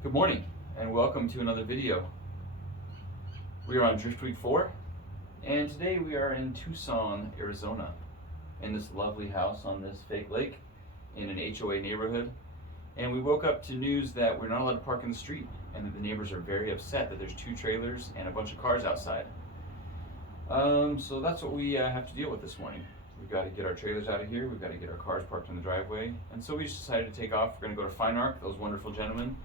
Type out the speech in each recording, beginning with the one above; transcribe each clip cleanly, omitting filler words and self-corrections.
Good morning and welcome to another video. We are on Drift Week 4 and today we are in Tucson, Arizona in this lovely house on this fake lake in an HOA neighborhood, and we woke up to news that we're not allowed to park in the street and that the neighbors are very upset that there's 2 trailers and a bunch of cars outside. So that's what we have to deal with this morning. We've got to get our trailers out of here, we've got to get our cars parked in the driveway, and so we just decided to take off. We're going to go to Fine Arc, those wonderful gentlemen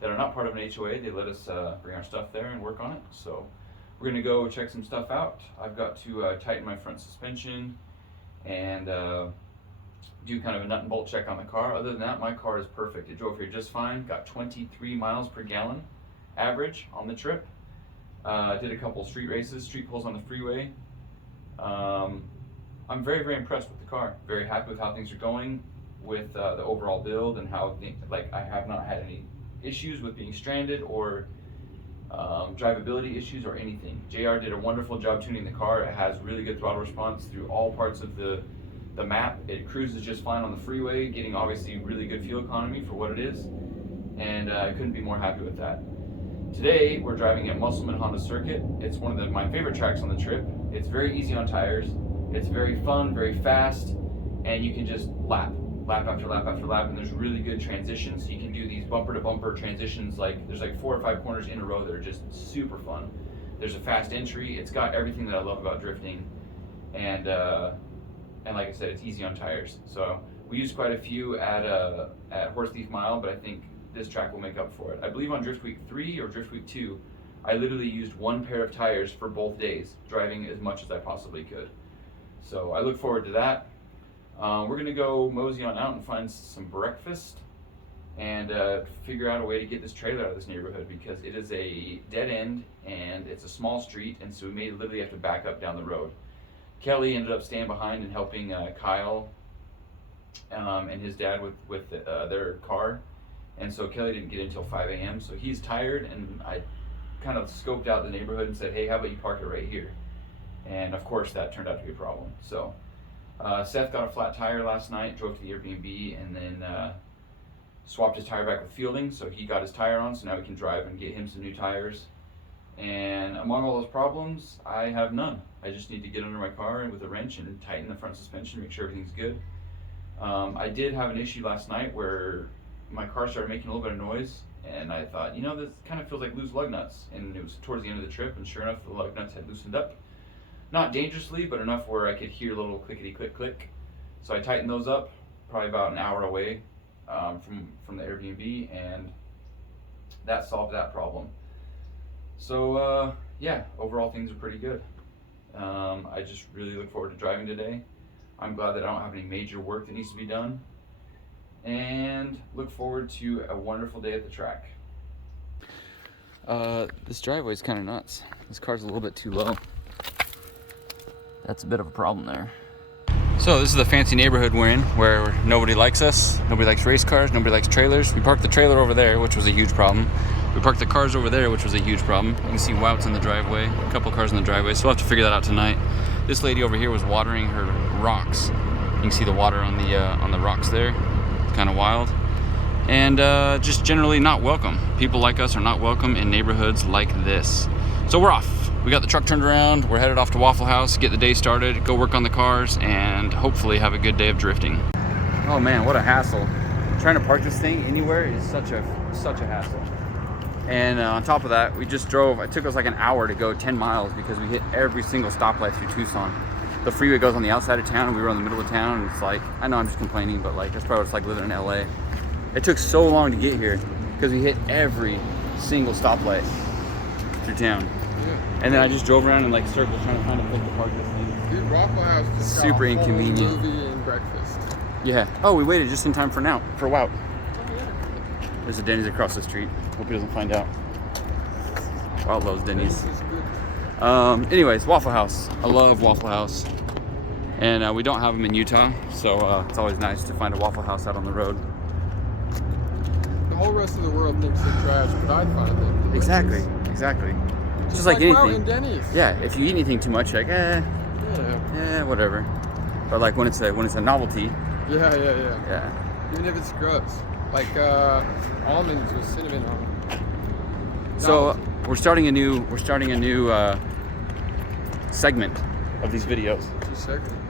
that are not part of an HOA. They let us bring our stuff there and work on it. So we're going to go check some stuff out. I've got to tighten my front suspension and do kind of a nut and bolt check on the car. Other than that, my car is perfect. It drove here just fine, got 23 miles per gallon average on the trip. Did a couple street races, street pulls on the freeway. I'm very, very impressed with the car. Very happy with how things are going, with the overall build and how I have not had any issues with being stranded or drivability issues or anything. JR did a wonderful job tuning the car. It has really good throttle response through all parts of the map. It cruises just fine on the freeway, getting obviously really good fuel economy for what it is, and I couldn't be more happy with that. Today we're driving at Musselman Honda Circuit. It's one of my favorite tracks on the trip. It's very easy on tires. It's very fun, very fast, and you can just lap after lap after lap, and there's really good transitions. So you can do these bumper to bumper transitions, there's 4 or 5 corners in a row that are just super fun. There's a fast entry. It's got everything that I love about drifting, and like I said, it's easy on tires. So we used quite a few at Horse Thief Mile, but I think this track will make up for it. I believe on Drift Week 3 or Drift Week 2, I literally used 1 pair of tires for both days, driving as much as I possibly could. So I look forward to that. We're gonna go mosey on out and find some breakfast and figure out a way to get this trailer out of this neighborhood, because it is a dead end and it's a small street, and so we may literally have to back up down the road. Kelly ended up staying behind and helping Kyle and his dad with their car, and so Kelly didn't get in until 5 a.m. so he's tired, and I kind of scoped out the neighborhood and said, hey, how about you park it right here? And of course that turned out to be a problem. So Seth got a flat tire last night, drove to the Airbnb, and then swapped his tire back with Fielding, so he got his tire on, so now we can drive and get him some new tires. And among all those problems, I have none. I just need to get under my car with a wrench and tighten the front suspension, make sure everything's good. I did have an issue last night where my car started making a little bit of noise, and I thought, this kind of feels like loose lug nuts, and it was towards the end of the trip, and sure enough, the lug nuts had loosened up. Not dangerously, but enough where I could hear a little clickety click click. So I tightened those up, probably about an hour away from the Airbnb, and that solved that problem. So yeah, overall things are pretty good. I just really look forward to driving today. I'm glad that I don't have any major work that needs to be done, and look forward to a wonderful day at the track. This driveway is kind of nuts. This car's a little bit too low. That's a bit of a problem there. So this is the fancy neighborhood we're in, where nobody likes us, nobody likes race cars, nobody likes trailers. We parked the trailer over there, which was a huge problem. We parked the cars over there, which was a huge problem. You can see Wouts in the driveway, a couple cars in the driveway, so we'll have to figure that out tonight. This lady over here was watering her rocks. You can see the water on the rocks there. It's kind of wild. And just generally not welcome. People like us are not welcome in neighborhoods like this. So we're off. We got the truck turned around. We're headed off to Waffle House, get the day started, go work on the cars, and hopefully have a good day of drifting. Oh man, what a hassle. Trying to park this thing anywhere is such a hassle. And on top of that, we just drove, it took us like an hour to go 10 miles because we hit every single stoplight through Tucson. The freeway goes on the outside of town, and we were in the middle of town, and it's like, I know I'm just complaining, but that's probably what it's like living in LA. It took so long to get here because we hit every single stoplight through town. And then I just drove around in circles trying to find a place to park this thing. Dude, Waffle House just super got a inconvenient. movie and breakfast. Yeah. Oh, we waited just in time for Wout. There's a Denny's across the street. Hope he doesn't find out. Wout loves Denny's. Anyways, Waffle House. I love Waffle House. And we don't have them in Utah, so it's always nice to find a Waffle House out on the road. The whole rest of the world thinks they're trash, but I find them delicious. Exactly. Just like anything. Wout and Denny's. Yeah, if you eat anything too much, you're like, whatever. But when it's a novelty. Yeah. Even if it's gross. like almonds with cinnamon on them. So we're starting a new segment of these videos.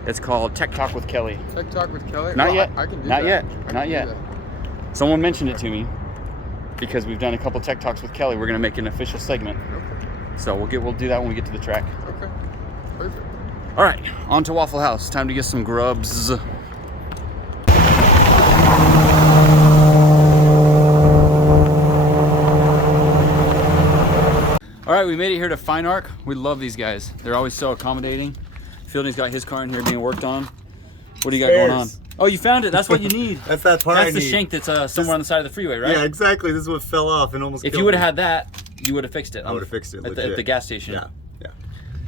It's called Tech Talk with Kelly. Tech Talk with Kelly? Not yet. I can do Not that. yet. Not yet. Someone mentioned it to me because we've done a couple Tech Talks with Kelly. We're gonna make an official segment. Okay. So we'll do that when we get to the track. Okay. Perfect. All right, on to Waffle House. Time to get some grubs. All right, we made it here to Fine Arc. We love these guys. They're always so accommodating. Fielding's got his car in here being worked on. What do you got going on? Oh, you found it. That's what you need. That's that part. That's the shank that's somewhere on the side of the freeway, right? Yeah, exactly. This is what fell off and almost. If you would have had that, you would have fixed it. I would have fixed it at the gas station. Yeah.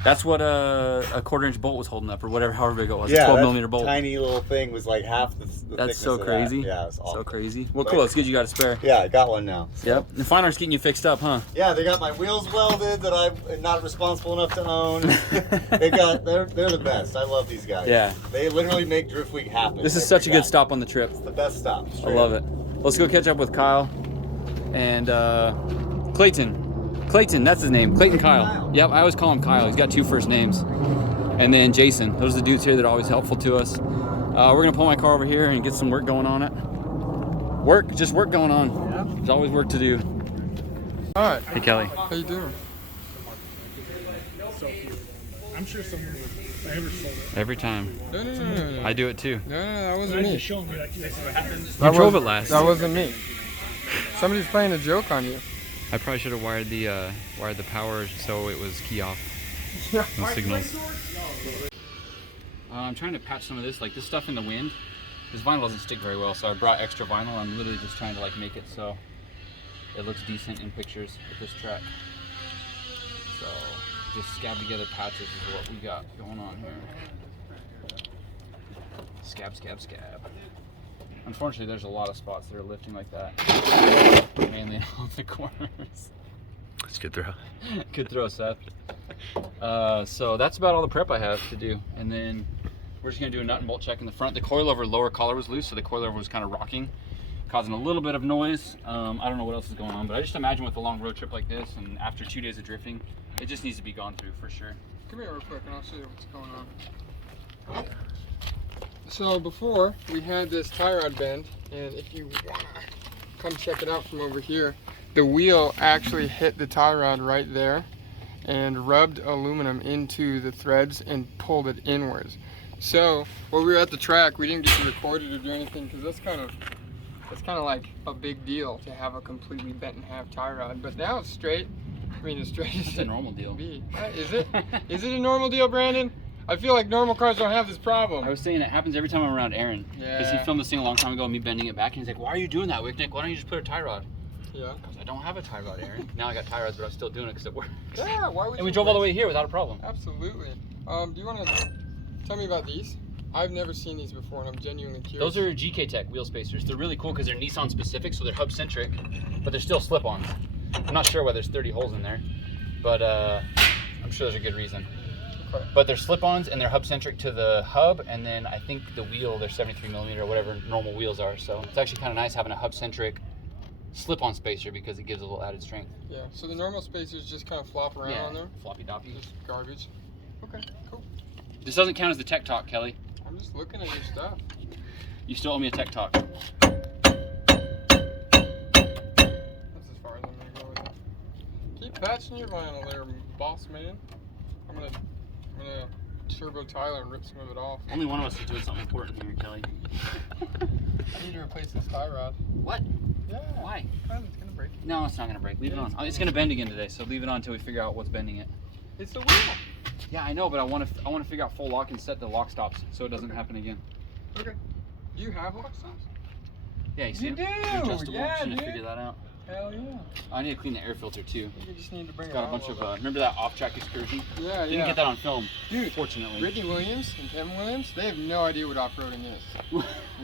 That's what a 1/4-inch bolt was holding up, or whatever, however big it was. Yeah, a 12mm bolt. Tiny little thing was like half the That's thickness so of crazy. That. Yeah, it's awesome. So crazy. Well, cool. It's good you got a spare. Yeah, I got one now. So. Yep. And Fine Art's getting you fixed up, huh? Yeah, they got my wheels welded that I'm not responsible enough to own. They're the best. I love these guys. Yeah. They literally make Drift Week happen. This is such a good stop on the trip. It's the best stop. I love it. Let's go catch up with Kyle and Clayton. Clayton, that's his name. Clayton Kyle. Yep, I always call him Kyle. He's got 2 first names. And then Jason. Those are the dudes here that are always helpful to us. We're gonna pull my car over here and get some work going on it. Just work going on. Yeah. There's always work to do. All right. Hey Kelly. How you doing? I'm sure someone would ever sold it. Every time. No. I do it too. No, that wasn't me. Show me like this what happens. You drove it last. That wasn't me. Somebody's playing a joke on you. I probably should have wired the power so it was key off. Yeah. No signals. I'm trying to patch some of this, like this stuff in the wind. This vinyl doesn't stick very well, so I brought extra vinyl. I'm literally just trying to like make it so it looks decent in pictures with this track. So just scab together patches is what we got going on here. Scab. Unfortunately, there's a lot of spots that are lifting like that, mainly on the corners. It's good throw. Good throw, Seth. So that's about all the prep I have to do, and then we're just gonna do a nut and bolt check in the front. The coilover lower collar was loose, so the coilover was kind of rocking, causing a little bit of noise. I don't know what else is going on, but I just imagine with a long road trip like this, and after 2 days of drifting, it just needs to be gone through for sure. Come here real quick and I'll show you what's going on. So before, we had this tie rod bend, and if you wanna come check it out from over here, the wheel actually hit the tie rod right there and rubbed aluminum into the threads and pulled it inwards. So while we were at the track, we didn't get to record it or do anything because that's kind of like a big deal to have a completely bent in half tie rod. But now it's straight. I mean, as straight as It's a normal deal. be. Is it? Is it a normal deal, Brandon? I feel like normal cars don't have this problem. I was saying it happens every time I'm around Aaron. Because he Yeah. filmed this thing a long time ago, me bending it back, and he's like, "Why are you doing that, Wicknick? Why don't you just put a tie rod?" Yeah. Because I don't have a tie rod, Aaron. Now I got tie rods, but I'm still doing it because it works. Yeah. Why would And we you drove all the waste- way here without a problem. Absolutely. Do you want to tell me about these? I've never seen these before, and I'm genuinely curious. Those are GK Tech wheel spacers. They're really cool because they're Nissan specific, so they're hub centric, but they're still slip-ons. I'm not sure why there's 30 holes in there, but I'm sure there's a good reason. Okay. But they're slip-ons and they're hub centric to the hub, and then I think the wheel, they're 73mm or whatever normal wheels are. So it's actually kind of nice having a hub centric slip-on spacer because it gives a little added strength. Yeah. So the normal spacers just kind of flop around on there. Floppy doppy. Just garbage. Okay. Cool. This doesn't count as the tech talk, Kelly. I'm just looking at your stuff. You still owe me a tech talk. That's as far as I'm gonna go with it. Keep patching your vinyl there, boss man. I'm gonna turbo Tyler and rip some of it off. Only one of us is doing something important here, Kelly. I need to replace this tie rod. What? Yeah. Why? Because it's gonna break. No, it's not gonna break. Leave it on. It's gonna bend again today, so leave it on until we figure out what's bending it. It's the wheel. Yeah, I know, but I want to figure out full lock and set the lock stops so it doesn't happen again. Okay. Do you have lock stops? Yeah, you see You them? do! They're adjustable. Yeah, I'm just dude. gonna figure that out. Hell yeah. I need to clean the air filter too. You just need to bring It's it got a out bunch of little remember that off-track excursion? bit. Yeah, Didn't get that on film, Dude, fortunately. Brittany Williams and Kevin Williams, they have no idea what off-roading is.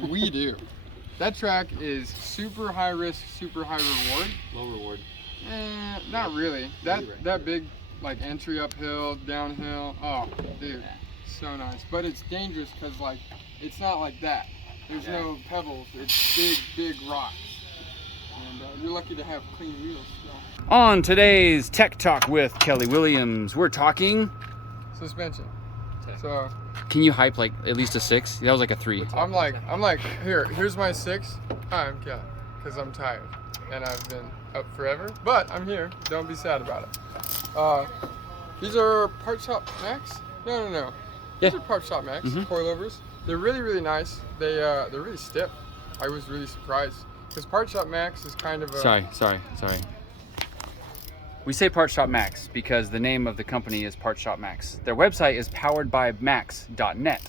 We do. That track is super high risk, super high reward. Low reward. Not really. That big like entry uphill, downhill. Oh, dude, so nice. But it's dangerous because like it's not like that. There's no pebbles. It's big rocks. And you're lucky to have clean wheels still. On today's Tech Talk with Kelly Williams, we're talking. Suspension. So Can you hype like at least a 6? That was like a 3. I'm like, here's my 6. Hi, I'm Kelly, because I'm tired and I've been up forever, but I'm here. Don't be sad about it. These are Part Shop Max? No. Yeah. These are Part Shop Max coilovers. They're really, really nice. They're really stiff. I was really surprised because Part Shop Max is kind of a. Sorry. We say Part Shop Max because the name of the company is Part Shop Max. Their website is poweredbymax.net.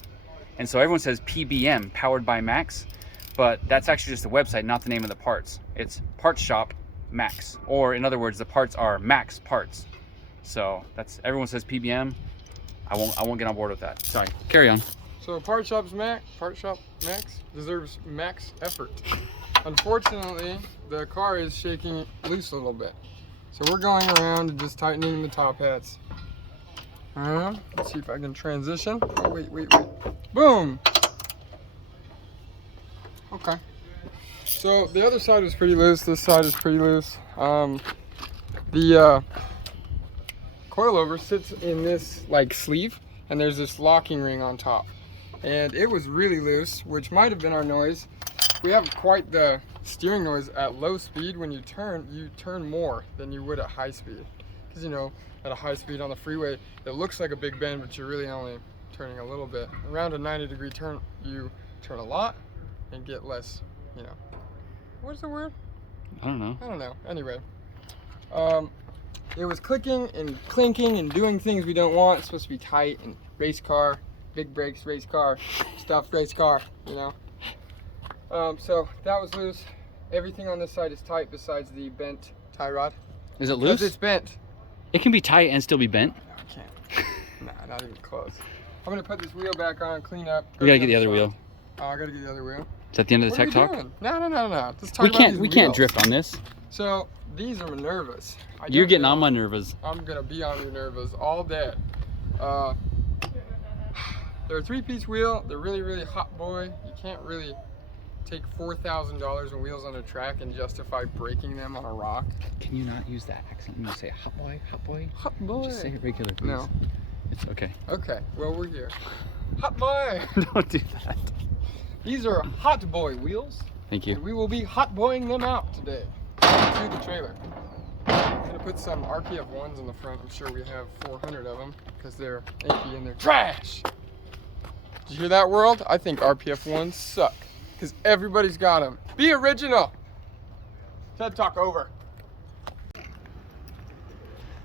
And so everyone says PBM, Powered by Max, but that's actually just the website, not the name of the parts. It's Part Shop Max, or in other words, the parts are Max parts. So that's, everyone says PBM. I won't get on board with that. Sorry. Carry on. So Part Shop Max deserves max effort. Unfortunately, the car is shaking loose a little bit. So we're going around and just tightening the top hats. Let's see if I can transition. Oh, wait. Boom! Okay. So the other side is pretty loose. This side is pretty loose. The coilover sits in this like sleeve, and there's this locking ring on top. And it was really loose, which might have been our noise. We have quite the steering noise at low speed. When you turn more than you would at high speed. Because you know, at a high speed on the freeway, it looks like a big bend, but you're really only turning a little bit. Around a 90-degree turn, you turn a lot and get less, you know. What's the word? I don't know. Anyway, it was clicking and clinking and doing things we don't want. It's supposed to be tight and race car, big brakes, race car, stuff, race car, you know. So that was loose. Everything on this side is tight besides the bent tie rod. Is it loose? Because it's bent. It can be tight and still be bent. No, I can't. Nah, not even close. I'm gonna put this wheel back on, clean up. We gotta get the other wheel. Oh, I gotta get the other wheel. Is that the end of the What are tech we talk? doing? No. Let's talk about these We can't wheels. drift on this. So these are Minervas. You're getting on my nerves. I'm gonna be on your nervous all day. They're a 3-piece wheel. They're really, really hot boy. You can't really take $4,000 in wheels on a track and justify breaking them on a rock. Can you not use that accent when you say hot boy? Hot boy? Hot boy. Just say it regular, please. No. It's okay. Okay. Well, we're here. Hot boy. Don't do that. These are hot boy wheels. Thank And you. we will be hot boying them out today to the trailer. I'm gonna put some RPF 1s in the front. I'm sure we have 400 of them because they're achy and they're trash. Did you hear that, world? I think RPF 1s suck because everybody's got them. Be original. TED Talk over.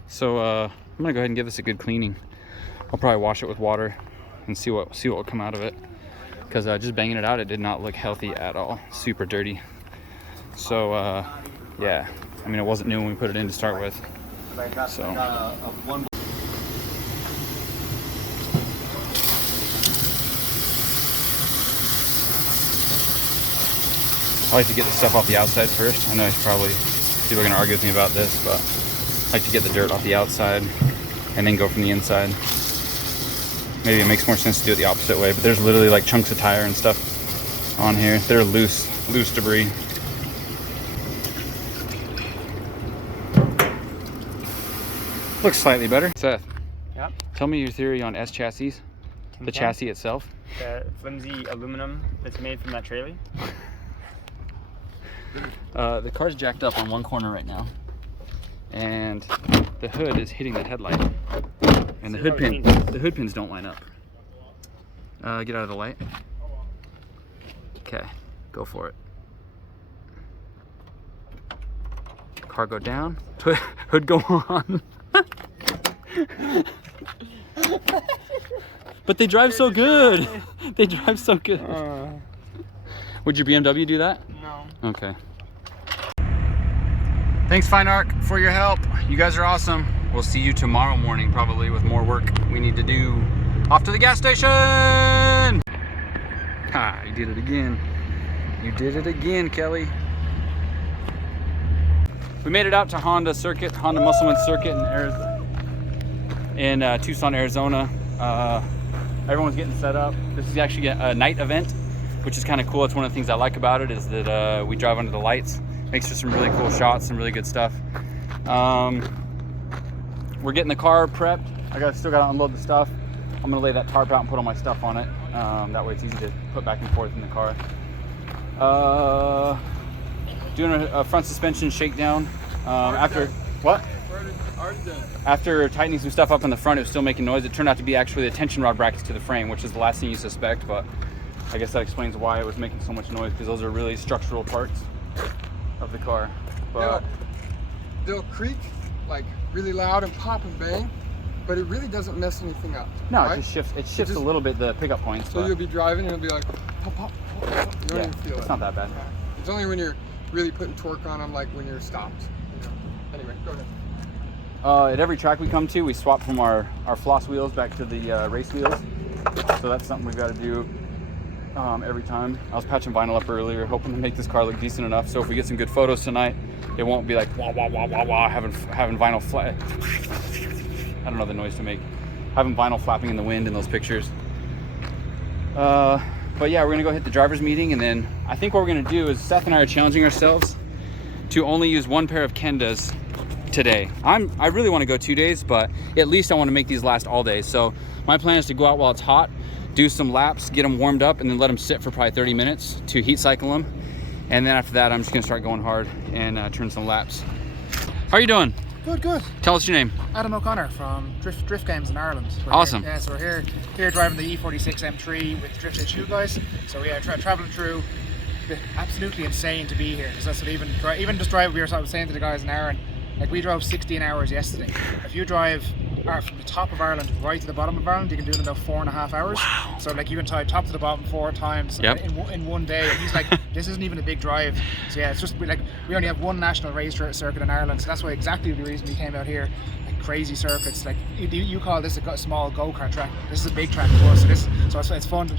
So I'm gonna go ahead and give this a good cleaning. I'll probably wash it with water and see what will come out of it. Because just banging it out, it did not look healthy at all. Super dirty. So yeah, I mean, it wasn't new when we put it in to start with. So I like to get the stuff off the outside first. I know probably people are gonna argue with me about this, but I like to get the dirt off the outside and then go from the inside. Maybe it makes more sense to do it the opposite way, but there's literally like chunks of tire and stuff on here. They're loose debris. Looks slightly better. Seth, Yeah. tell me your theory on S chassis, the Okay. chassis itself. The flimsy aluminum that's made from that trailer. The car's jacked up on one corner right now, and the hood is hitting the headlight, and the hood pins don't line up. Get out of the light. Okay, go for it. Car go down, hood go on. But they drive so good. They drive so good. Would your BMW do that? No. Okay. Thanks, Fine Arc, for your help. You guys are awesome. We'll see you tomorrow morning, probably, with more work we need to do. Off to the gas station! Ha, you did it again. You did it again, Kelly. We made it out to Honda Musselman Circuit in Tucson, Arizona. Everyone's getting set up. This is actually a night event, which is kind of cool. It's one of the things I like about it is that we drive under the lights Makes for some really cool shots, some really good stuff. We're getting the car prepped. Still got to unload the stuff. I'm gonna lay that tarp out and put all my stuff on it. That way it's easy to put back and forth in the car. Doing a front suspension shakedown. After tightening some stuff up in the front, it was still making noise. It turned out to be actually the tension rod brackets to the frame, which is the last thing you suspect, but I guess that explains why it was making so much noise, because those are really structural parts of the car. But they'll creak like really loud and pop and bang, but it really doesn't mess anything up. no, right? it shifts a little bit the pickup points. So but you'll be driving and it'll be like pop, pop, pop, pop. You don't even feel it's it. not that bad. It's only when you're really putting torque on them, like when you're stopped. You know. Anyway, go ahead. At every track we come to, we swap from our floss wheels back to the race wheels. So that's something we've got to do every time. I was patching vinyl up earlier, hoping to make this car look decent enough. So if we get some good photos tonight, it won't be like wah wah wah wah wah having vinyl flat. I don't know the noise to make. Having vinyl flapping in the wind in those pictures. But yeah, we're gonna go hit the driver's meeting, and then I think what we're gonna do is Seth and I are challenging ourselves to only use one pair of Kendas today. I really want to go 2 days, but at least I want to make these last all day. So my plan is to go out while it's hot, do some laps, get them warmed up, and then let them sit for probably 30 minutes to heat cycle them. And then after that, I'm just gonna start going hard and turn some laps. How are you doing? Good, good. Tell us your name. Adam O'Connor from Drift Games in Ireland. Awesome. So we're here driving the E46 M3 with Drift HU guys. So we are traveling through. Absolutely insane to be here. So that's what even just drive. I was saying to the guys in Aaron, like we drove 16 hours yesterday. If you drive from the top of Ireland right to the bottom of Ireland, you can do it in about 4.5 hours. Wow. So like you can tie top to the bottom 4 times in one day. And he's like, this isn't even a big drive. So yeah, it's just we only have one national race circuit in Ireland. So that's why exactly the reason we came out here. Like crazy circuits. Like you call this a small go-kart track. This is a big track for us. So it's fun to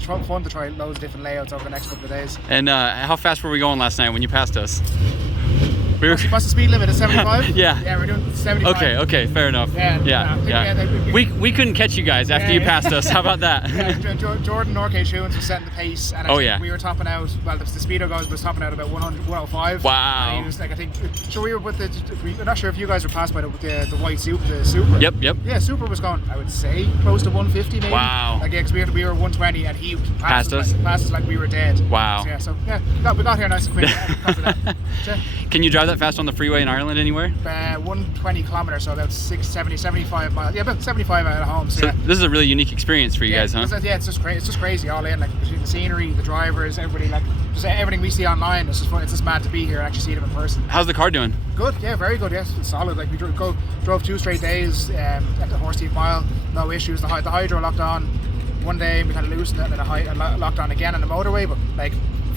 try loads of different layouts over the next couple of days. And how fast were we going last night when you passed us? What's the speed limit? Is 75? Yeah. Yeah, we're doing 75. Okay, fair enough. Yeah. We couldn't catch you guys after you passed us. How about that? Yeah, Jordan Norke Shoons was setting the pace, and we were topping out. Well, the speedo guys was topping out about 105. Wow. And he was like, I think. So we were with I'm not sure if you guys were passed by the white Super. The Super. Yep. Yeah, Super was going, I would say, close to 150 maybe. Wow. Like, yeah, 'cause we were 120, and he passed us like we were dead. Wow. So we got here nice and quick because of that. Can you drive that fast on the freeway in Ireland anywhere? 120 kilometers, so about 75 miles. Yeah, about 75 out of home. So this is a really unique experience for you guys, huh? It's just crazy all in. Like between the scenery, the drivers, everybody, like just everything we see online. It's just fun. It's just mad to be here and actually see them in person. How's the car doing? Good, yeah, very good. Yes, it's solid. Like we drove 2 straight days at the Horse Teeth Mile, no issues. The hydro locked on one day, we kind of loosened it, and then locked on again on the motorway. But like,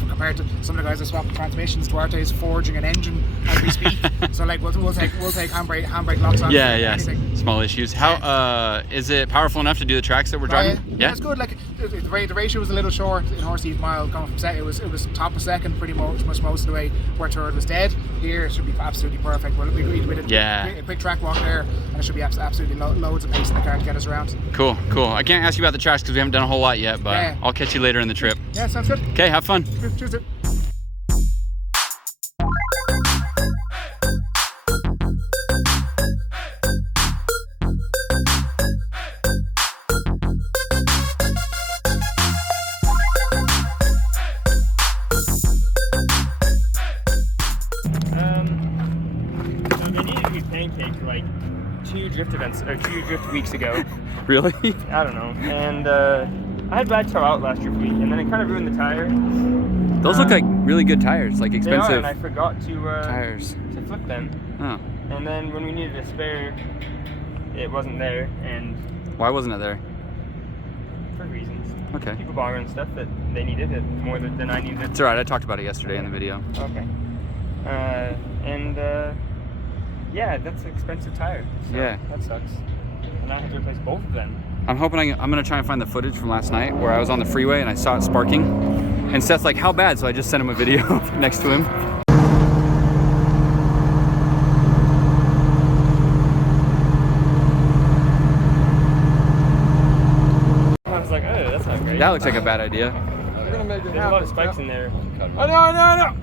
compared to some of the guys that swap transmissions, Duarte's forging an engine as we speak. So like we'll take handbrake locks on. Yeah. Small issues. How is it powerful enough to do the tracks that we're driving? Yeah, it's good. Like the ratio was a little short in Horse Teeth Mile coming from second. It was top of second pretty much most of the way. Where third was dead. Here it should be absolutely perfect. We did a quick track walk there, and it should be absolutely loads of pace in the car to get us around. Cool. I can't ask you about the tracks because we haven't done a whole lot yet, but I'll catch you later in the trip. Yeah, sounds good. Okay, have fun. Cheers. They needed to be pancaked like 2 drift weeks ago. Really? I don't know. And I had bad toe out last drift week, and then it kind of ruined the tire. Those look like really good tires, like expensive they are, and I forgot to tires to flip them. Oh. And then when we needed a spare, it wasn't there, and Why wasn't it there? for reasons. Okay. People borrowing stuff that they needed it more than I needed. It's alright, I talked about it yesterday in the video. Okay. Yeah, that's an expensive tire. So Yeah. That sucks. And I had to replace both of them. I'm hoping I'm gonna try and find the footage from last night where I was on the freeway and I saw it sparking. And Seth's like, how bad? So I just sent him a video next to him. I was like, oh, that's not great. That looks like a bad idea. We're gonna make it There's a lot of spikes in there. Oh no!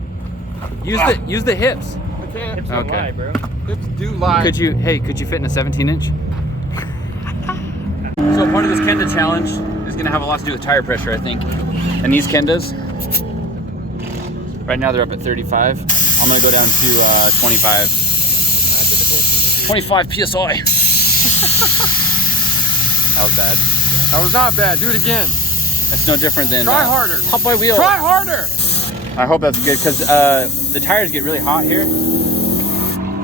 Use the hips. I can't. Hips don't Okay. lie, bro. Hips do lie. Could you fit in a 17-inch? So part of this Kenda challenge is gonna have a lot to do with tire pressure, I think. And these Kendas, right now they're up at 35. I'm gonna go down to 25. 25 PSI. That was bad. That was not bad. Do it again. That's no different than Try harder. Pop my wheel. Try harder. I hope that's good because the tires get really hot here,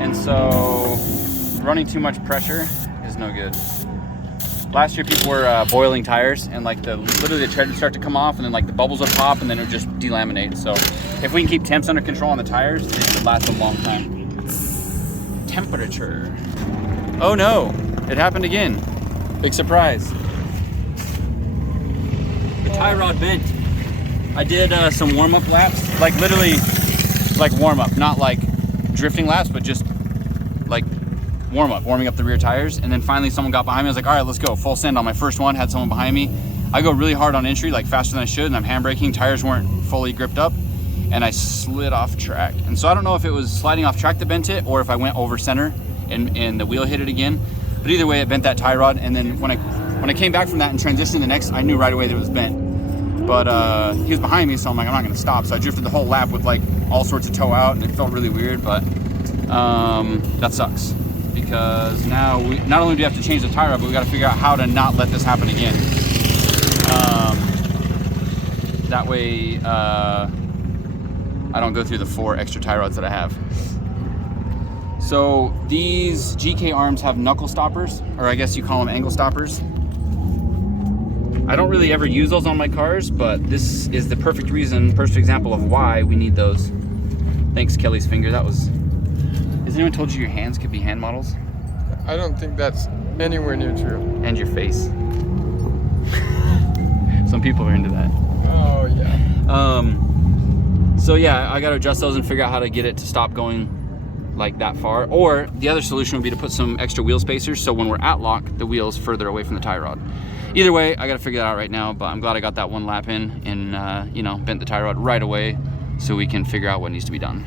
and so running too much pressure is no good. Last year people were boiling tires, and like literally the tread would start to come off, and then like the bubbles would pop, and then it would just delaminate. So if we can keep temps under control on the tires, they should last a long time. Temperature. Oh no, it happened again. Big surprise. The tie rod bent. I did some warm-up laps, like literally like warm-up, not like drifting laps, but just like warming up the rear tires. And then finally someone got behind me. I was like, all right, let's go. Full send on my first one, had someone behind me. I go really hard on entry, like faster than I should, and I'm handbraking. Tires weren't fully gripped up, and I slid off track. And so I don't know if it was sliding off track that bent it, or if I went over center and the wheel hit it again. But either way, it bent that tie rod. And then when I came back from that and transitioned to the next, I knew right away that it was bent. But he was behind me, so I'm like, I'm not gonna stop. So I drifted the whole lap with like all sorts of toe out, and it felt really weird, but that sucks. Because now not only do we have to change the tie rod, but we gotta figure out how to not let this happen again. That way I don't go through the 4 extra tie rods that I have. So these GK arms have knuckle stoppers, or I guess you call them angle stoppers. I don't really ever use those on my cars, but this is the perfect example of why we need those. Thanks, Kelly's finger. Has anyone told you your hands could be hand models? I don't think that's anywhere near true. And your face. Some people are into that. Oh yeah. So yeah, I gotta adjust those and figure out how to get it to stop going like that far. Or the other solution would be to put some extra wheel spacers, so when we're at lock, the wheel's further away from the tie rod. Either way, I gotta figure that out right now, but I'm glad I got that one lap in and bent the tie rod right away so we can figure out what needs to be done.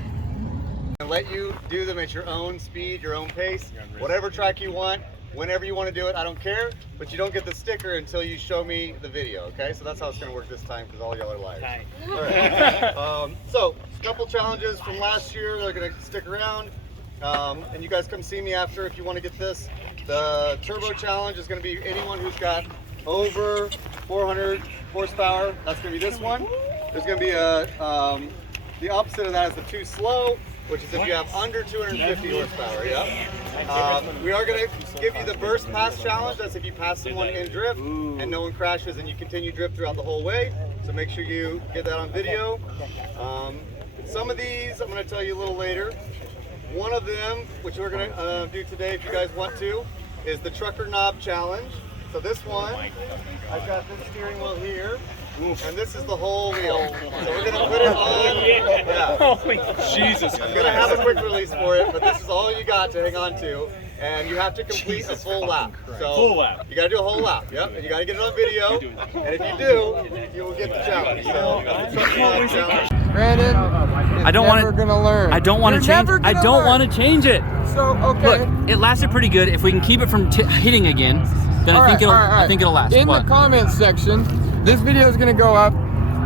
And let you do them at your own speed, your own pace, whatever track you want, whenever you want to do it. I don't care, but you don't get the sticker until you show me the video, okay? So that's how it's going to work this time, because all y'all are liars. All right. So, a couple challenges from last year that are going to stick around, and you guys come see me after if you want to get this. The turbo challenge is going to be anyone who's got over 400 horsepower. That's going to be this one. There's going to be the opposite of that is the too slow, which is if you have under 250 horsepower, yeah? We are going to give you the burst pass challenge. That's if you pass someone in drift and no one crashes and you continue drift throughout the whole way. So make sure you get that on video. Some of these I'm going to tell you a little later. One of them, which we're going to do today if you guys want to, is the trucker knob challenge. So this one, I've got this steering wheel here. And this is the whole wheel. So we're going to put it on. Yeah. Jesus. I'm going to have a quick release for it, but this is all you got to hang on to. And you have to complete a full lap. So Full lap. you got to do a whole lap. Yep. And you got to get it on video. And if you do, you will get the challenge. So that's the truck knob challenge. Brandon, I don't want never gonna learn. I don't want to change. I don't want to change it. So okay. Look, it lasted pretty good. If we can keep it from hitting again, then I think it'll last. In What? the comments section, this video is gonna go up.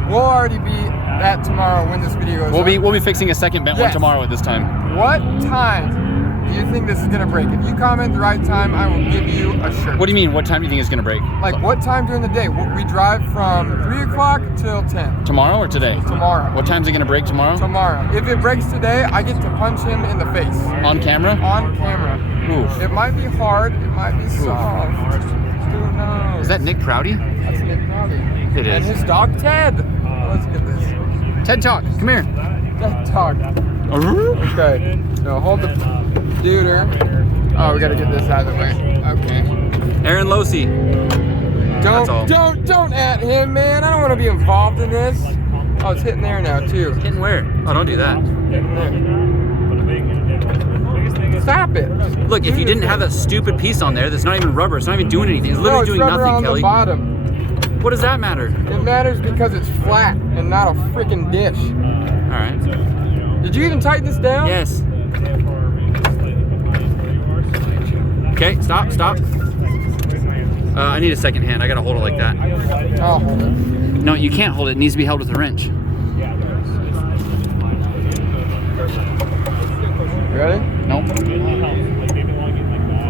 We'll already be at tomorrow when this video goes up. We'll be fixing a second bent one tomorrow at this time. What time do you think this is gonna break? If you comment the right time, I will give you a shirt. What do you mean? What time do you think it's gonna break? Like what time during the day? We drive from 3 o'clock till 10. Tomorrow or today? Tomorrow. What time's it gonna break tomorrow? Tomorrow. If it breaks today, I get to punch him in the face. On camera? On camera. Oof. It might be hard, it might be soft. Who knows? Is that Nick Prouty? That's Nick Prouty. It is. And his dog Ted. Let's get this. TED Talk, come here. Ted Talk. Okay. So hold the deuter. Oh, we gotta get this out of the way. Okay. Aaron Losey. Don't at him, man. I don't want to be involved in this. Oh, it's hitting there now too. Hitting where? Oh, don't do that. Hitting there. Stop it. Look, if you didn't have that stupid piece on there that's not even rubber, it's not even doing anything. It's literally doing rubber nothing, on Kelly. The bottom. What does that matter? It matters because it's flat and not a freaking dish. All right. Did you even tighten this down? Yes. Okay, stop, stop. I need a second hand. I gotta hold it like that. I'll hold it. No, you can't hold it. It needs to be held with a wrench. You ready? Nope. It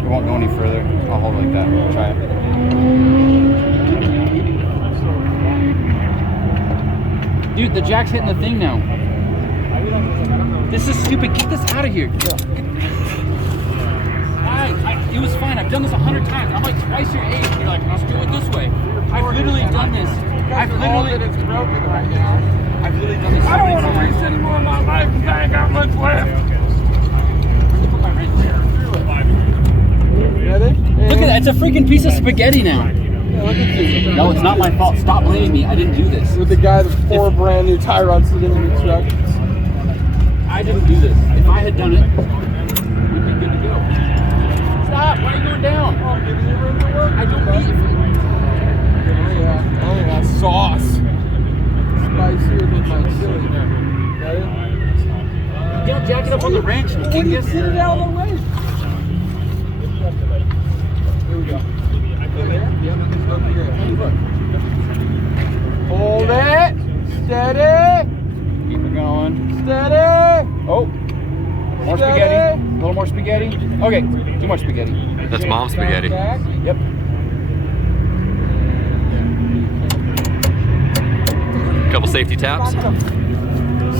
won't go any further. I'll hold it like that. Try it. Dude, the jack's hitting the thing now. This is stupid. Get this out of here. It was fine. I've done this 100 times. I'm like twice your age. You're like, let's do it this way. I've literally done this. I've literally. It's broken right now. I've literally done this. I don't want to waste any more of my life because I ain't got much left. Put my wrench there. Ready? Look at that. It's a freaking piece of spaghetti now. Yeah, look at you. No, it's not my fault. Stop blaming me. I didn't do this. With the guy with 4 brand new tie rods sitting in the truck. I didn't do this. If I had done it, we'd be good to go. Stop! Why are you going down? Oh, give me room to work. I don't need it. Oh yeah, sauce. Spicier than my chili. Ready? Don't jack it up on the wrench. What do you sit it out on the way? Here we go. Hold it. Steady. Keep it going. Steady. Oh. More spaghetti. A little more spaghetti. Okay. Too much spaghetti. That's mom's spaghetti. Back. Yep. Couple safety taps.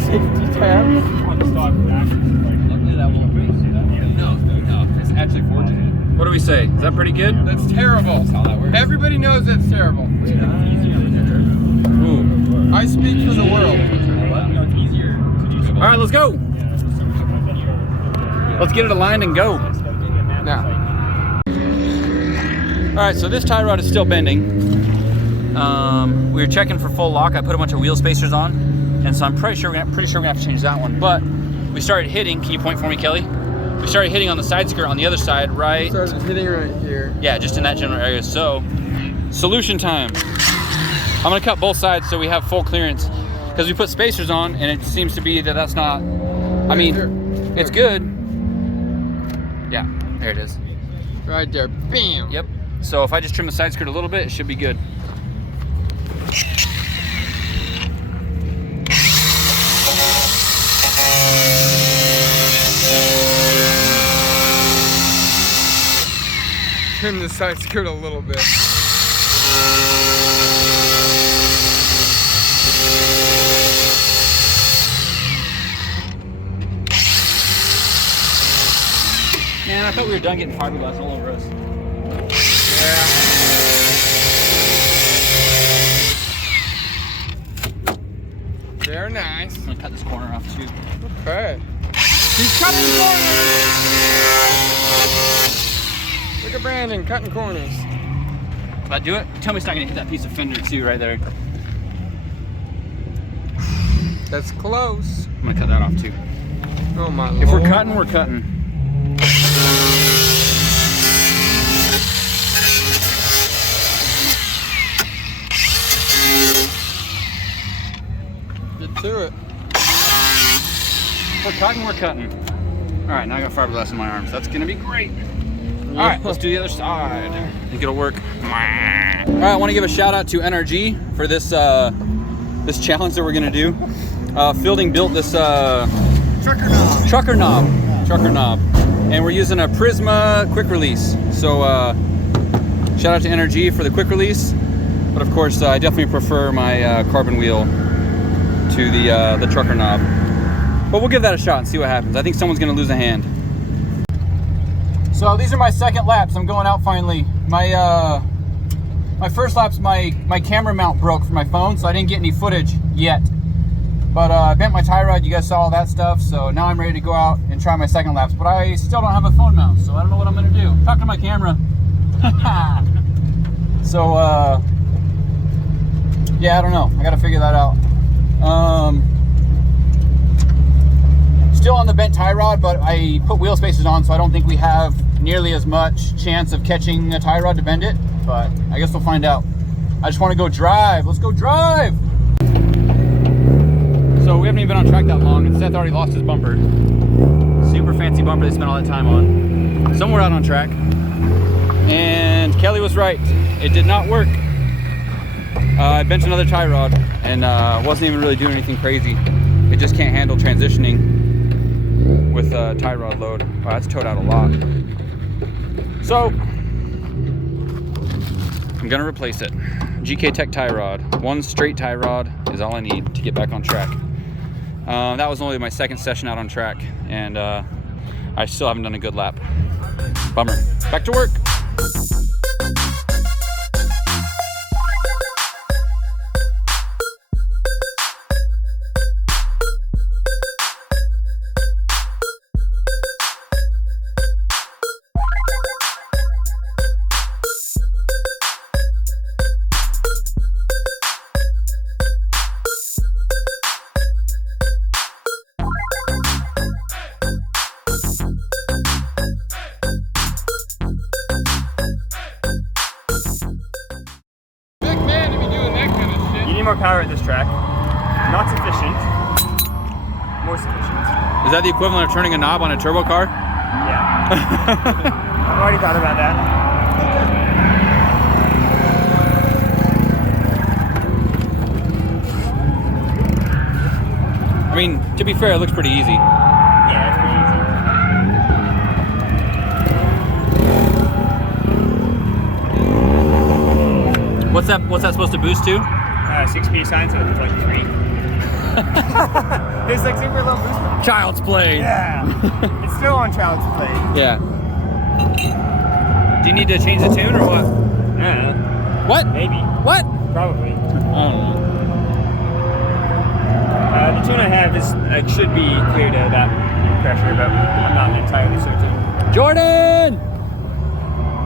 Safety tab. No, it's actually forging it. What do we say? Is that pretty good? That's terrible. That's how that works. Everybody knows that's terrible. Ooh. I speak for the world. All right, let's go. Let's get it aligned and go. Now. All right, so this tie rod is still bending. We were checking for full lock. I put a bunch of wheel spacers on, and so I'm pretty sure we're gonna have to change that one. But we started hitting. Can you point for me, Kelly? We started hitting on the side skirt on the other side, right? Started hitting right here. Yeah, just in that general area. So, solution time. I'm gonna cut both sides so we have full clearance, because we put spacers on, and it seems to be that that's not. I mean, it's good. Yeah, there it is. Right there. Bam. Yep. So if I just trim the side skirt a little bit, it should be good. Trim the side skirt a little bit. Man, I thought we were done getting fiberglass all over us. Yeah. Very nice. I'm gonna cut this corner off too. Okay. He's cutting corners. Look at Brandon cutting corners. If I do it, tell me it's not gonna hit that piece of fender too right there. That's close. I'm gonna cut that off too. Oh my If we're Lord. cutting, we're cutting. Get to it. If we're cutting, we're cutting. All right, now I got fiberglass in my arms. That's gonna be great. All right, let's do the other side. I think it'll work. All right, I want to give a shout out to NRG for this this challenge that we're gonna do. Fielding built this trucker knob, and we're using a Prisma quick release. So shout out to NRG for the quick release, but of course I definitely prefer my carbon wheel to the trucker knob. But we'll give that a shot and see what happens. I think someone's gonna lose a hand. So these are my second laps. I'm going out finally. My first lap's my camera mount broke for my phone, so I didn't get any footage yet. But I bent my tie rod. You guys saw all that stuff. So now I'm ready to go out and try my second laps. But I still don't have a phone mount, so I don't know what I'm gonna do. Talk to my camera. So yeah, I don't know. I gotta figure that out. Still on the bent tie rod, but I put wheel spacers on, so I don't think we have nearly as much chance of catching a tie rod to bend it, but I guess we'll find out. I just want to go drive. Let's go drive. So So we haven't even been on track that long, and Seth already lost his bumper. Super fancy bumper they spent all that time on. Somewhere out on track. And Kelly was right. It did not work. I benched another tie rod and wasn't even really doing anything crazy. It just can't handle transitioning with a tie rod load. Wow, that's towed out a lot. So I'm gonna replace it. GK Tech tie rod. One straight tie rod is all I need to get back on track. That was only my second session out on track, and I still haven't done a good lap. Bummer. Back to work. More power at this track. Not sufficient. More sufficient. Is that the equivalent of turning a knob on a turbo car? Yeah. I've already thought about that. I mean, to be fair, it looks pretty easy. Yeah, it's pretty easy. What's that supposed to boost to? 6 sign, so it's like 3. There's like super low boost. Child's play. Yeah. It's still on child's play. Yeah. Do you need to change the tune or what? Yeah. What? Maybe. What? Probably. I don't know. The tune I have is should be cleared of that pressure, but I'm not entirely certain. Jordan!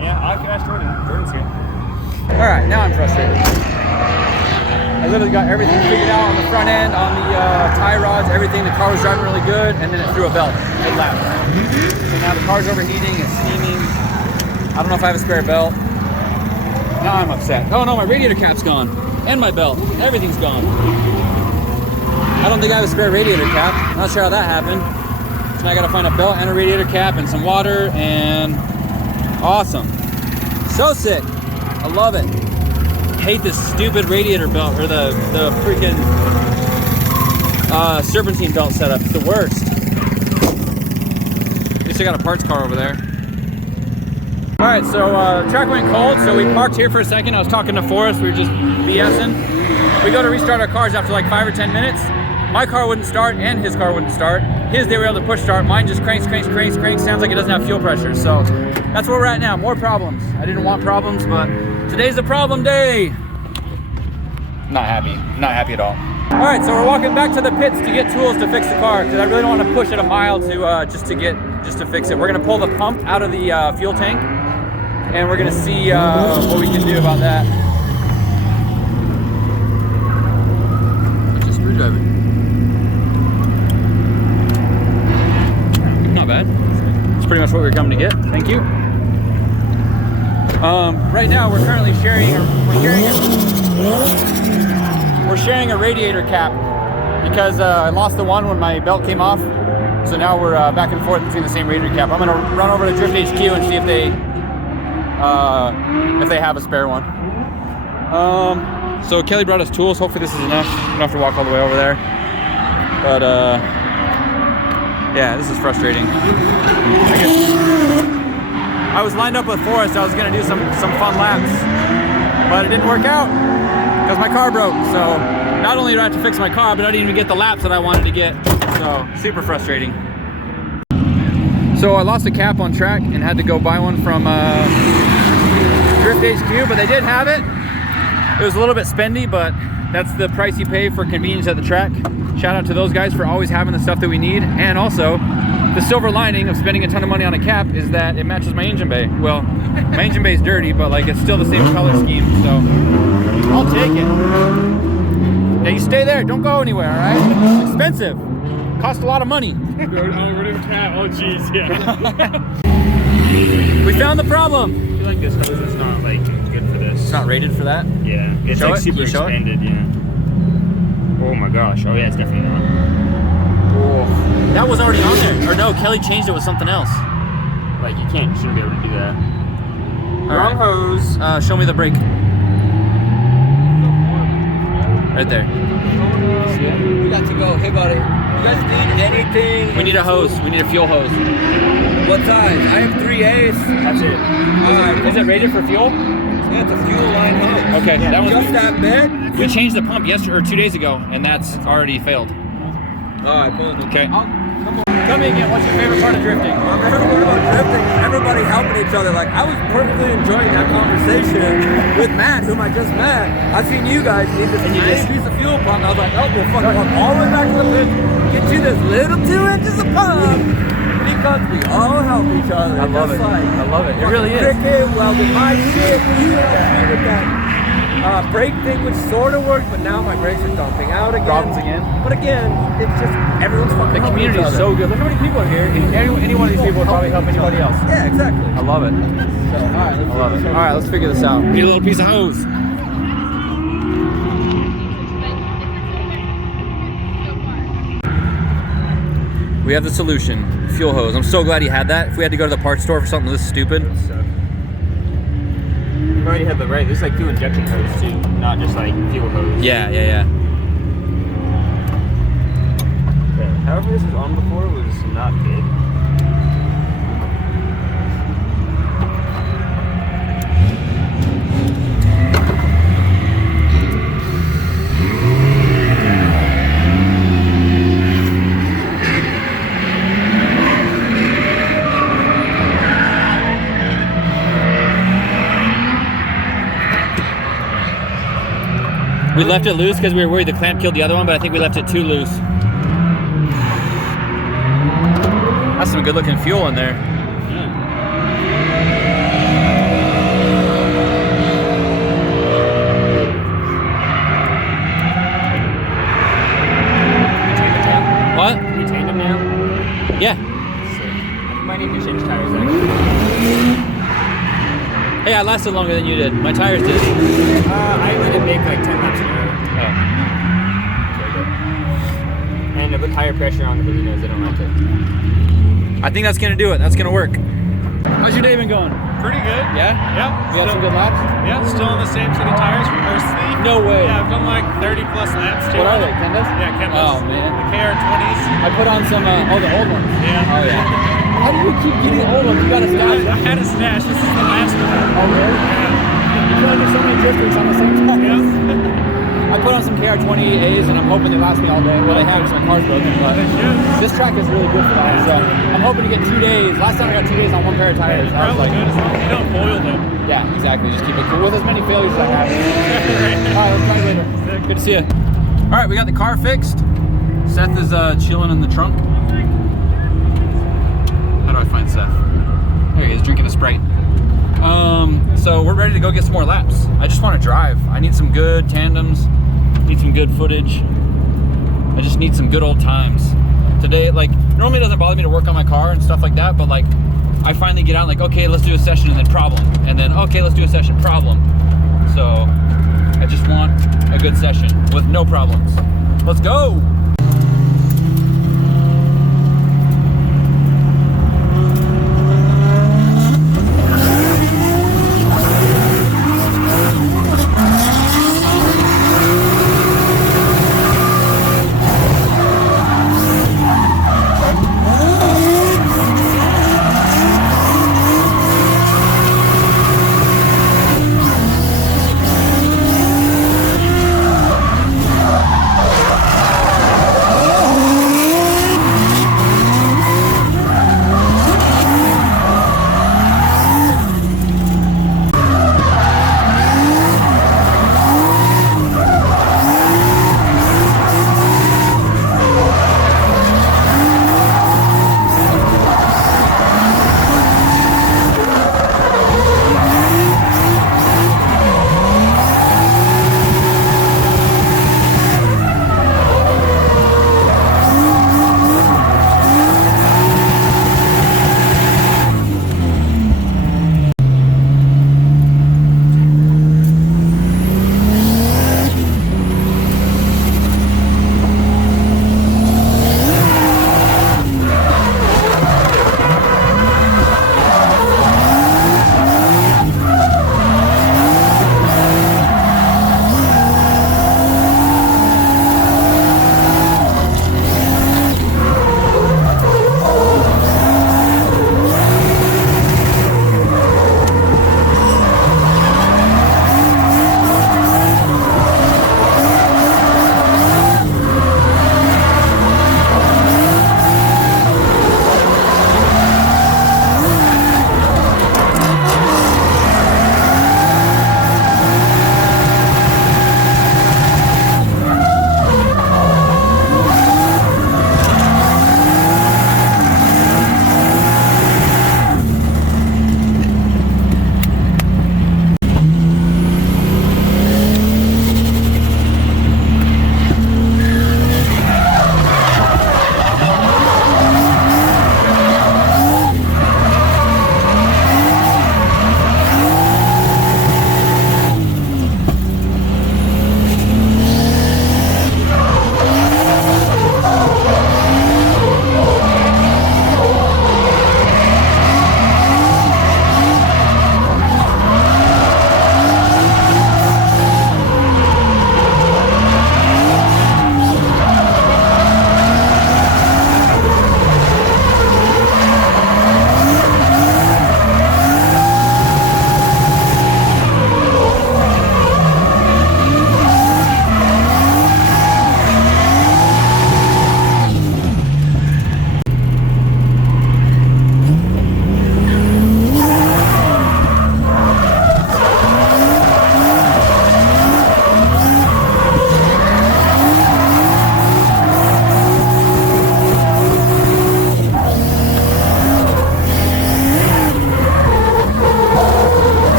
Yeah, I can ask Jordan. Jordan's here. All right, now I'm frustrated. I literally got everything figured out on the front end, on the tie rods, everything. The car was driving really good, and then it threw a belt. It lapped. So now the car's overheating, it's steaming. I don't know if I have a spare belt. Now I'm upset. Oh no, my radiator cap's gone. And my belt. Everything's gone. I don't think I have a spare radiator cap. I'm not sure how that happened. So now I gotta find a belt and a radiator cap and some water, and awesome. So sick. I love it. Hate this stupid radiator belt, or the freaking serpentine belt setup. It's the worst. At least I got a parts car over there. All right, so track went cold, so we parked here for a second. I was talking to Forrest, we were just BSing. We go to restart our cars after like 5 or 10 minutes. My car wouldn't start and his car wouldn't start. His, they were able to push start. Mine just cranks. Sounds like it doesn't have fuel pressure. So that's where we're at now, more problems. I didn't want problems, but today's a problem day. Not happy at all. All right, so we're walking back to the pits to get tools to fix the car, because I really don't want to push it a mile to just to fix it. We're gonna pull the pump out of the fuel tank, and we're gonna see what we can do about that. Just screwdriver. Not bad. It's pretty much what we were coming to get. Thank you. Right now we're currently we're sharing a radiator cap because I lost the one when my belt came off. So now we're back and forth between the same radiator cap. I'm gonna run over to Drift HQ and see if they have a spare one. So Kelly brought us tools. Hopefully this is enough. We don't have to walk all the way over there. But yeah, this is frustrating. I guess I was lined up with Forrest. I was gonna do some fun laps, but it didn't work out because my car broke. So not only do I have to fix my car, but I didn't even get the laps that I wanted to get. So super frustrating. So I lost a cap on track and had to go buy one from Drift HQ, but they did have it. It was a little bit spendy, but that's the price you pay for convenience at the track. Shout out to those guys for always having the stuff that we need. And also, the silver lining of spending a ton of money on a cap is that it matches my engine bay. Well, my engine bay is dirty, but like it's still the same color scheme, so I'll take it. Now you stay there, don't go anywhere, all right? It's expensive, cost a lot of money. Oh, jeez, yeah. We found the problem. I feel like this hose is not like good for this. It's not rated for that? Yeah, it's Show like it? super Can you show it? expanded, yeah. Oh my gosh. Oh yeah, it's definitely not. That was already on there. Or no, Kelly changed it with something else. Like you shouldn't be able to do that. Wrong hose. Show me the brake. Right there. We got to go. Hey, buddy. You guys need anything? We need a hose. We need a fuel hose. What size? I have 3As. That's it. Alright. Is it rated for fuel? Yeah, it's a fuel line hose. Okay, that was Just that big? We changed the pump yesterday or 2 days ago, and that's already failed. Alright, cool. Okay. Tell me again, what's your favorite part of drifting? My favorite part about drifting is everybody helping each other. Like, I was perfectly enjoying that conversation with Matt, whom I just met. I seen you guys need this nice piece of fuel pump. I was like, oh, we'll fucking walk all the way back to the pit, get you this little 2 inches of pump. Because we all help each other. I love it. I love it. It really is. Cricket, welded my shit. You helped me with that brake thing, which sort of worked, but now my brakes are dumping out again. Problems again? But again, it's just everyone's fucking The helping community each is other. so good. Look how many people are here. Any one of these people would probably help anybody else. Yeah, exactly. I love it. So, all right, I love it. All right, let's figure this out. We need a little piece of hose. We have the solution. Fuel hose. I'm so glad he had that. If we had to go to the parts store for something this stupid. You already have the right. There's like 2 injection hoses too, not just like fuel hose. Yeah. Yeah, however this was on before was not good. We left it loose because we were worried the clamp killed the other one, but I think we left it too loose. That's some good looking fuel in there. What? Retained them now? Yeah. I might need to change tires actually. Hey, I lasted longer than you did. My tires did. I let it make like 10 laps an hour. And I put higher pressure on the balloons. I don't like it. I think that's gonna do it. That's gonna work. How's your day been going? Pretty good. Yeah? Yep. You had some good laps? Yeah, still on the same set of tires from Forrest. No way. Yeah, I've done like 30 plus laps too. What are they? Tendas? Yeah, Kendas. Oh man. The KR20s. I put on some, the old ones. Yeah. Oh yeah. How do you keep getting old ones? You got a stash? I had a stash. This is the last one. Oh really? Yeah. You feel like there's so many drifters on the same time. Yeah. I put on some KR20As and I'm hoping they last me all day. Well, they have because my car's broken, but this track is really good for that. So I'm hoping to get 2 days. Last time I got 2 days on one pair of tires. I was Probably like, good as long as you don't boil them. yeah, exactly. Just keep it cool with as many failures as I have. All right, let's try later. Good to see you. All right, we got the car fixed. Seth is chilling in the trunk. How do I find Seth? There he is, drinking a Sprite. So we're ready to go get some more laps. I just want to drive. I need some good tandems. Need some good footage. I just need some good old times. Today, like, normally it doesn't bother me to work on my car and stuff like that, but like, I finally get out like, okay, let's do a session and then problem. And then, okay, let's do a session, problem. So, I just want a good session with no problems. Let's go!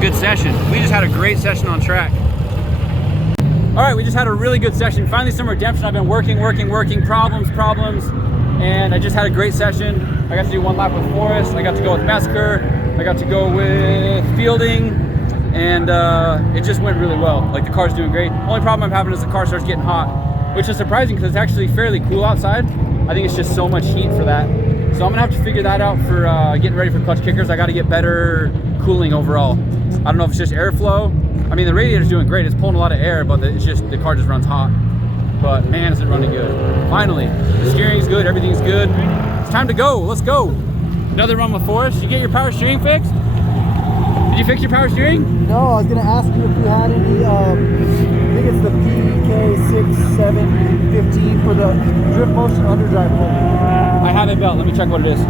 good session. We just had a great session on track. All right, we just had a really good session. Finally some redemption. I've been working, problems, and I just had a great session. I got to do one lap with Forrest. I got to go with Massacre. I got to go with Fielding, and it just went really well. Like, the car's doing great. Only problem I'm having is the car starts getting hot, which is surprising because it's actually fairly cool outside. I think it's just so much heat for that. So I'm gonna have to figure that out for getting ready for clutch kickers. I got to get better cooling overall. I don't know if it's just airflow. I mean, the radiator's doing great. It's pulling a lot of air, but it's just the car just runs hot. But man, is it running good. Finally, the steering's good, everything's good. It's time to go, let's go. Another run with Forrest. You get your power steering fixed? Did you fix your power steering? No, I was gonna ask you if you had any, I think it's the PK6715 for the drift motion underdrive pull. I have it belt, let me check what it is.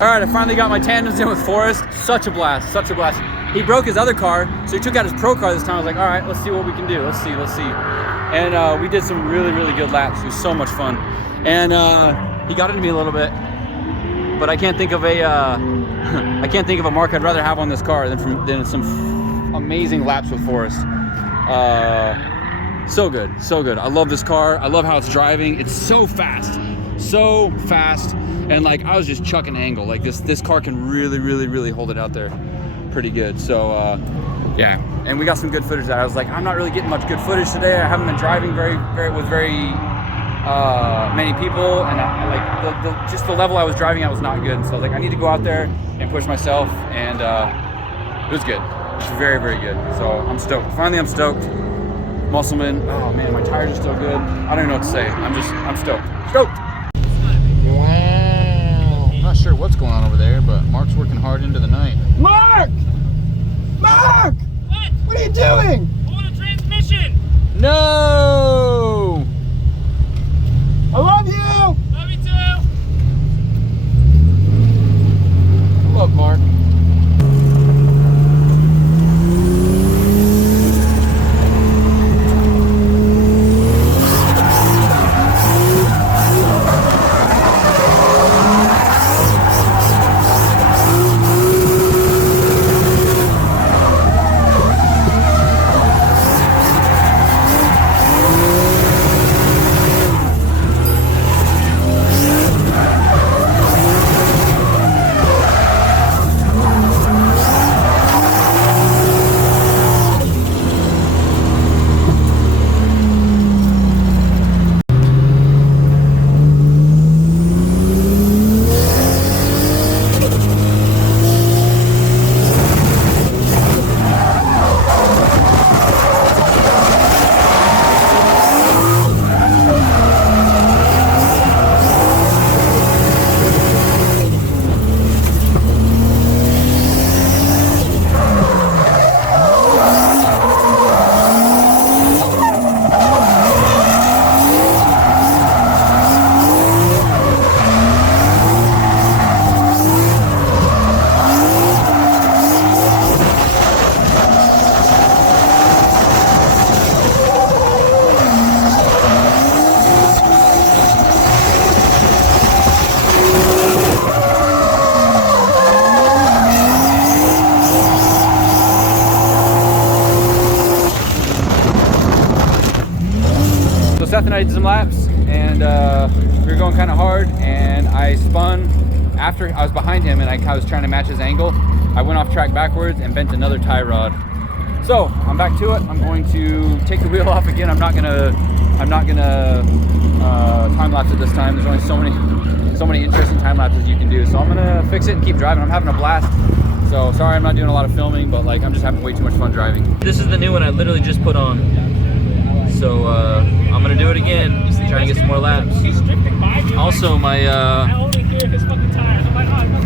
All right, I finally got my tandems in with Forrest. Such a blast, such a blast. He broke his other car, so he took out his pro car this time. I was like, all right, let's see what we can do. Let's see. And we did some really, really good laps. It was so much fun. And he got into me a little bit, but I can't think of a mark I'd rather have on this car than some amazing laps with Forrest. So good, so good. I love this car. I love how it's driving. It's so fast, and like I was just chucking angle. Like this car can really hold it out there pretty good. So yeah, and we got some good footage that I was like, I'm not really getting much good footage today. I haven't been driving very many people, and just the level I was driving at was not good. So I was like, I need to go out there and push myself, and it was good. It's very good. So I'm stoked. Finally, I'm stoked. Muscleman. Oh man, my tires are still good. I don't even know what to say. I'm stoked. Wow. I'm not sure what's going on over there, but Mark's working hard into the night. Mark! Mark! What? What are you doing? Pulling a transmission. No! I love you! Love you too. Look, Mark. I did some laps, and we were going kind of hard, and I spun after I was behind him, and I was trying to match his angle. I went off track backwards and bent another tie rod. So I'm back to it. I'm going to take the wheel off again. I'm not gonna time lapse it this time. There's only so many interesting time lapses you can do. So I'm gonna fix it and keep driving. I'm having a blast. So sorry I'm not doing a lot of filming, but like I'm just having way too much fun driving. This is the new one I literally just put on. So I'm gonna do it again, try and get some more laps. Also my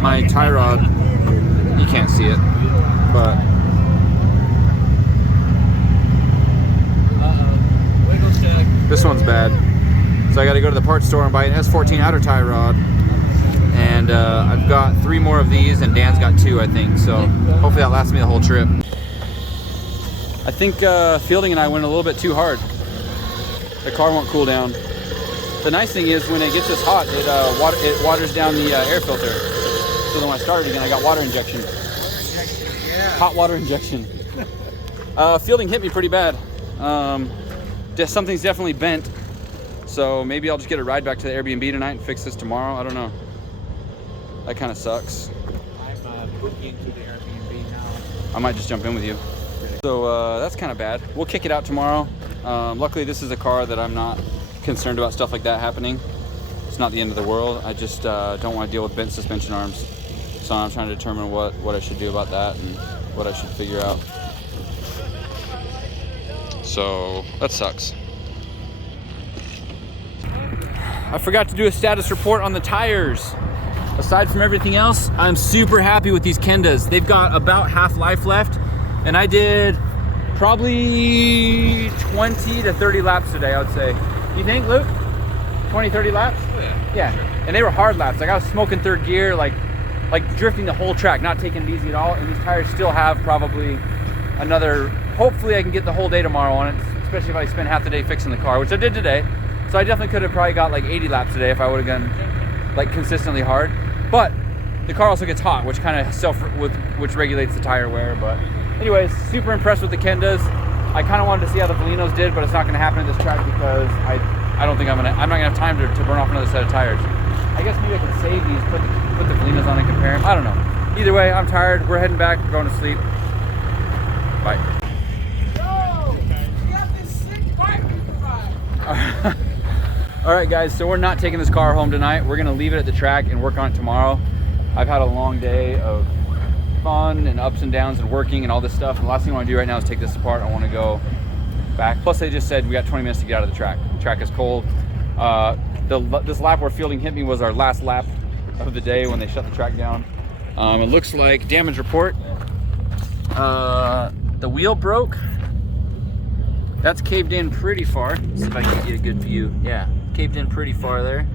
my tie rod, you can't see it, but this one's bad. So I gotta go to the parts store and buy an S14 outer tie rod. And I've got 3 more of these, and Dan's got 2, I think. So hopefully that lasts me the whole trip. I think Fielding and I went a little bit too hard. The car won't cool down. The nice thing is when it gets this hot, it waters down the air filter. So then when I started again, I got water injection. Hot water injection. Fielding hit me pretty bad. Something's definitely bent. So maybe I'll just get a ride back to the Airbnb tonight and fix this tomorrow. I don't know. That kind of sucks. I'm booking to the Airbnb now. I might just jump in with you. So that's kind of bad. We'll kick it out tomorrow. Luckily, this is a car that I'm not concerned about stuff like that happening. It's not the end of the world. I just don't want to deal with bent suspension arms. So I'm trying to determine what I should do about that and what I should figure out. So that sucks. I forgot to do a status report on the tires. Aside from everything else, I'm super happy with these Kendas. They've got about half life left, and I did probably 20 to 30 laps today, I would say. You think, Luke? 20, 30 laps? Oh, yeah. Yeah, sure. And they were hard laps. Like I was smoking third gear, like drifting the whole track, not taking it easy at all. And these tires still have probably another, hopefully I can get the whole day tomorrow on it, especially if I spend half the day fixing the car, which I did today. So I definitely could have probably got like 80 laps today if I would have gone like consistently hard. But the car also gets hot, which kind of which regulates the tire wear. But anyways, super impressed with the Kendas. I kind of wanted to see how the Valinos did, but it's not going to happen at this track because I don't think I'm not gonna have time to burn off another set of tires. I guess maybe I can save these, put the Valinos on and compare them. I don't know. Either way, I'm tired. We're heading back. We're going to sleep. Bye. All right, guys, so we're not taking this car home tonight. We're gonna leave it at the track and work on it tomorrow. I've had a long day of fun and ups and downs and working and all this stuff. And the last thing I wanna do right now is take this apart. I wanna go back. Plus, they just said we got 20 minutes to get out of the track. The track is cold. This lap where Fielding hit me was our last lap of the day when they shut the track down. It looks like damage report. The wheel broke. That's caved in pretty far. Let's see if I can get you a good view. Yeah, caved in pretty far there.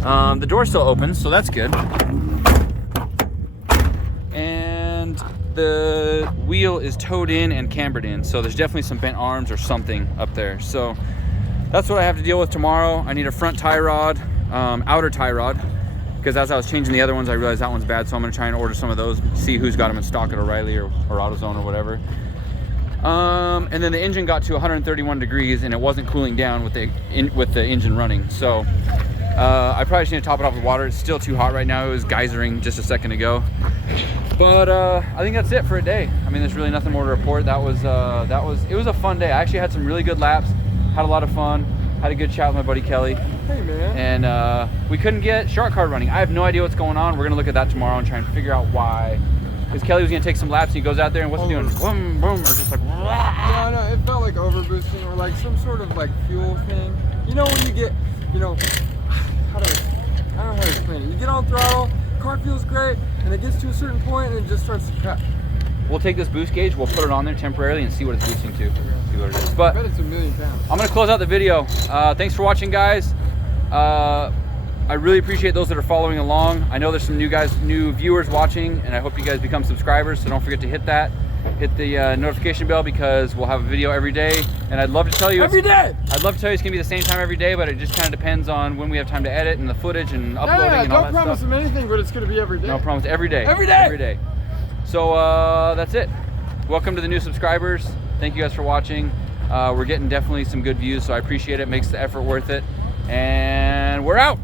The door still opens, so that's good. And the wheel is towed in and cambered in, so there's definitely some bent arms or something up there. So that's what I have to deal with tomorrow. I need a front tie rod, outer tie rod, because as I was changing the other ones, I realized that one's bad, so I'm gonna try and order some of those, see who's got them in stock at O'Reilly or AutoZone or whatever. And then the engine got to 131 degrees and it wasn't cooling down with the engine running. So I probably just need to top it off with water. It's still too hot right now. It was geysering just a second ago. But I think that's it for a day. I mean, there's really nothing more to report. It was a fun day. I actually had some really good laps, had a lot of fun, had a good chat with my buddy Kelly. Hey man. And we couldn't get shark card running. I have no idea what's going on. We're gonna look at that tomorrow and try and figure out why. Because Kelly was gonna take some laps and he goes out there and what's he doing? Boom, boom, or just like. Yeah, no, it felt like overboosting or like some sort of like fuel thing. You know when you get, I don't know how to explain it. You get on throttle, car feels great, and it gets to a certain point and it just starts to cut. We'll take this boost gauge, we'll put it on there temporarily and see what it's boosting to. See what it is. But I bet it's 1,000,000 pounds. I'm gonna close out the video. Thanks for watching, guys. I really appreciate those that are following along. I know there's some new viewers watching, and I hope you guys become subscribers, so don't forget to hit the notification bell, because we'll have a video every day. And I'd love to tell you every day. I'd love to tell you it's gonna be the same time every day, but it just kind of depends on when we have time to edit and the footage and uploading and all that stuff. Don't promise them anything, but it's gonna be every day. No promise, every day. Every day. Every day. So that's it. Welcome to the new subscribers. Thank you guys for watching. We're getting definitely some good views, so I appreciate it. Makes the effort worth it. And we're out.